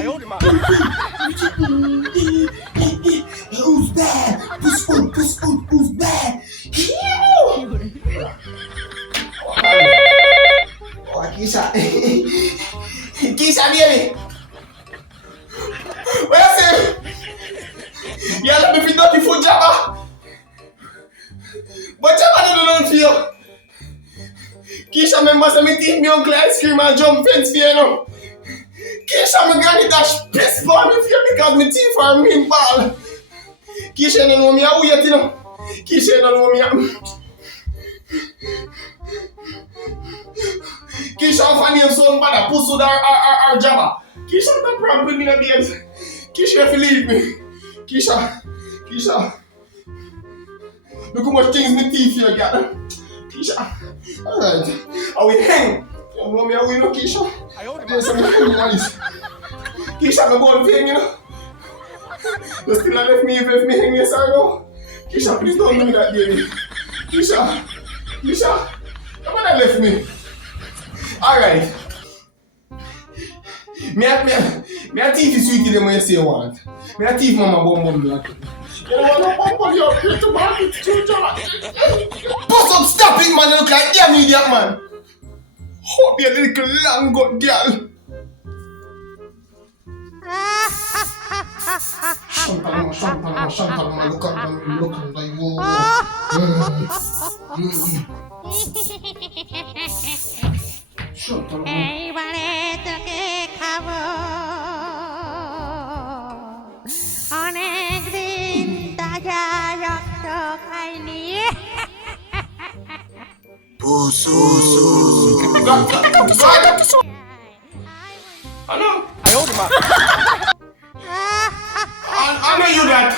Ayaw, di ma. Who's bad? Who's bad? Oh, Kisha. Kisha, baby. What you say? Yeah, let me fit Duppy for Java. But Java don't know for you. Kisha, remember say me teach me uncle ice cream and jump fence for you know. Kisha, my granny dash piss for me fear because me teeth are mean ball. Kisha, you know me a wait, you know. Kisha, you know me a... Kisha, I'm funny and son bad, pussy or Java. Kisha, don't prank with me in the bed. Kisha, if you leave me. Kisha. Look how much things my teeth here, girl. Kisha. Alright. I will hang. You know me, I will know, Kisha. There's some nice. Kisha, I'm going to hang, you know. You still not left me hang, yes or no? Kisha, please don't do that, baby. Kisha. Come on, left me. Alright. Me a teeth is sweetie them when you say you want. Me a teeth mama bum black. You know what? Bum you up to market to John. Bust up, stop it, man. You look like damn idiot, man. Hope you little long gut girl. Shantama, look at like whoa. Shantama. এইবারে তোকে খাবো অনেক দিন তাজা রক্ত খাইনি I know. Ayaw, di ma. I know you that.